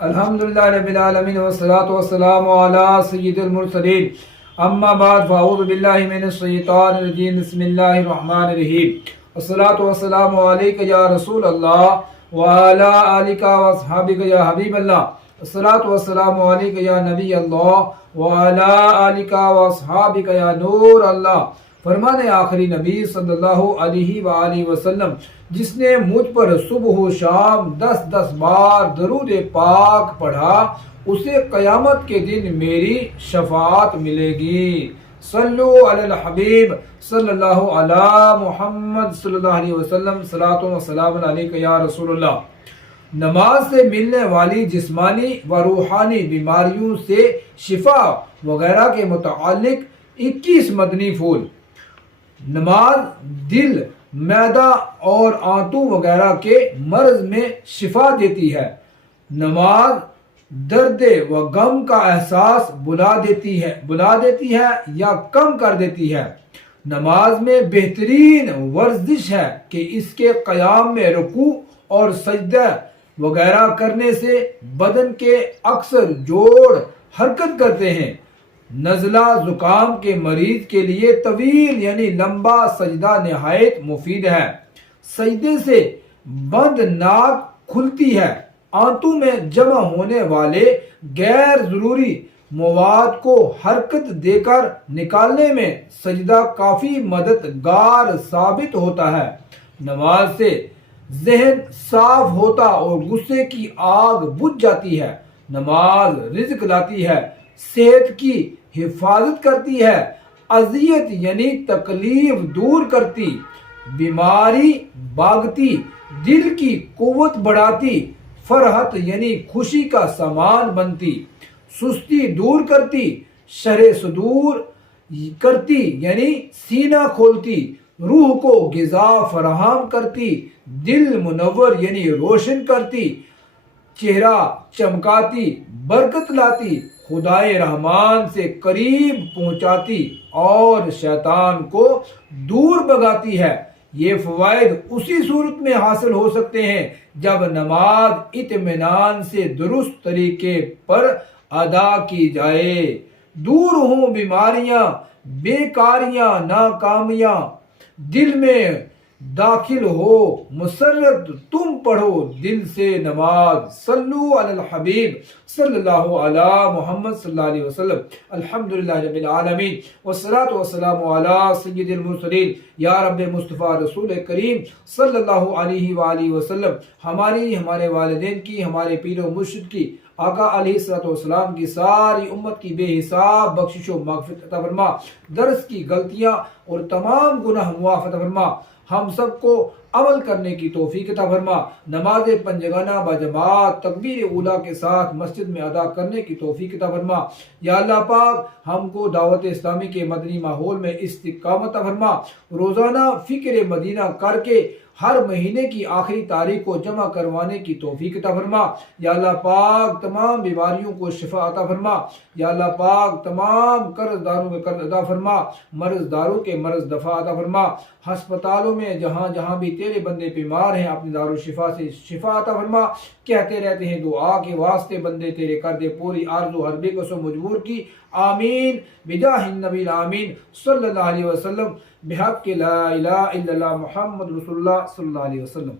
الحمدللہ رب العالمین والصلاة والسلام علی سید المرسلین اما بعد فاعوذ باللہ من الشیطان الرجیم بسم اللہ الرحمن الرحیم والصلاة والسلام علیک یا رسول اللہ وعلی آلک واصحابک یا حبیب اللہ والصلاة والسلام علیک یا نبی اللہ وعلی آلک واصحابک یا نور اللہ۔ فرمان آخری نبی صلی اللہ علیہ وآلہ وسلم، جس نے مجھ پر صبح و شام 10 بار درود پاک پڑھا اسے قیامت کے دن میری شفاعت ملے گی۔ صلو علی الحبیب صلی اللہ علی محمد صلی اللہ علیہ وسلم، صلاۃ و سلام علیک یا رسول اللہ۔ نماز سے ملنے والی جسمانی و روحانی بیماریوں سے شفا وغیرہ کے متعلق 21 مدنی پھول۔ نماز دل، معدہ اور آنتوں وغیرہ کے مرض میں شفا دیتی ہے۔ نماز درد و غم کا احساس بلا دیتی ہے یا کم کر دیتی ہے۔ نماز میں بہترین ورزش ہے کہ اس کے قیام میں رکوع اور سجدہ وغیرہ کرنے سے بدن کے اکثر جوڑ حرکت کرتے ہیں۔ نزلہ زکام کے مریض کے لیے طویل یعنی لمبا سجدہ نہایت مفید ہے۔ سجدے سے بند ناک کھلتی ہے۔ آنتوں میں جمع ہونے والے غیر ضروری مواد کو حرکت دے کر نکالنے میں سجدہ کافی مددگار ثابت ہوتا ہے۔ نماز سے ذہن صاف ہوتا اور غصے کی آگ بجھ جاتی ہے۔ نماز رزق لاتی ہے، صحت کی حفاظت کرتی ہے، اذیت یعنی تکلیف دور کرتی، بیماری بھاگتی، دل کی قوت بڑھاتی، فرحت یعنی خوشی کا سامان بنتی، سستی دور کرتی، شرح صدور کرتی یعنی سینہ کھولتی، روح کو غذا فراہم کرتی، دل منور یعنی روشن کرتی، چہرہ چمکاتی، برکت لاتی، خدائے رحمان سے قریب پہنچاتی اور شیطان کو دور بھگاتی ہے۔ یہ فوائد اسی صورت میں حاصل ہو سکتے ہیں جب نماز اطمینان سے درست طریقے پر ادا کی جائے۔ دور ہوں بیماریاں، بیکاریاں، ناکامیاں، دل میں داخل ہو مسرت، تم پڑھو دل سے نماز۔ صلو علی الحبیب صلی اللہ علی محمد صلی اللہ علیہ وسلم۔ الحمدللہ رب العالمین والصلاة والسلام علی سید المرسلین یا رب مصطفیٰ رسول کریم صلی اللہ علیہ وآلہ وسلم۔ ہمارے والدین کی، ہمارے پیر و مرشد کی، آقا علیہ السلام کی ساری امت کی بے حساب بخشش و مغفرت عطا فرما۔ درس کی غلطیاں اور تمام گناہ معاف عطا فرما۔ ہم سب کو عمل کرنے کی توفیق عطا فرما۔ نماز پنجگانہ بجماعت تکبیر اولیٰ کے ساتھ مسجد میں ادا کرنے کی توفیق عطا فرما۔ یا اللہ پاک ہم کو دعوت اسلامی کے مدنی ماحول میں استقامت عطا فرما۔ روزانہ فکر مدینہ کر کے ہر مہینے کی آخری تاریخ کو جمع کروانے کی توفیق عطا فرما۔ یا اللہ پاک تمام بیماریوں کو شفا عطا فرما۔ یا اللہ پاک تمام قرض داروں کے قرض ادا فرما، مرض داروں کے مرض دفع عطا فرما۔ ہسپتالوں میں جہاں بھی تیرے بندے بیمار ہیں اپنی دار و شفا سے شفا عطا فرما۔ کہتے رہتے ہیں دعا کے واسطے بندے تیرے کر دے پوری آرزو ہر بے کس و مجبور کی، آمین بجاہ النبی الامین صلی اللہ علیہ وسلم، بحق لا الہ الا اللہ محمد رسول اللہ صلی اللہ علیہ وسلم۔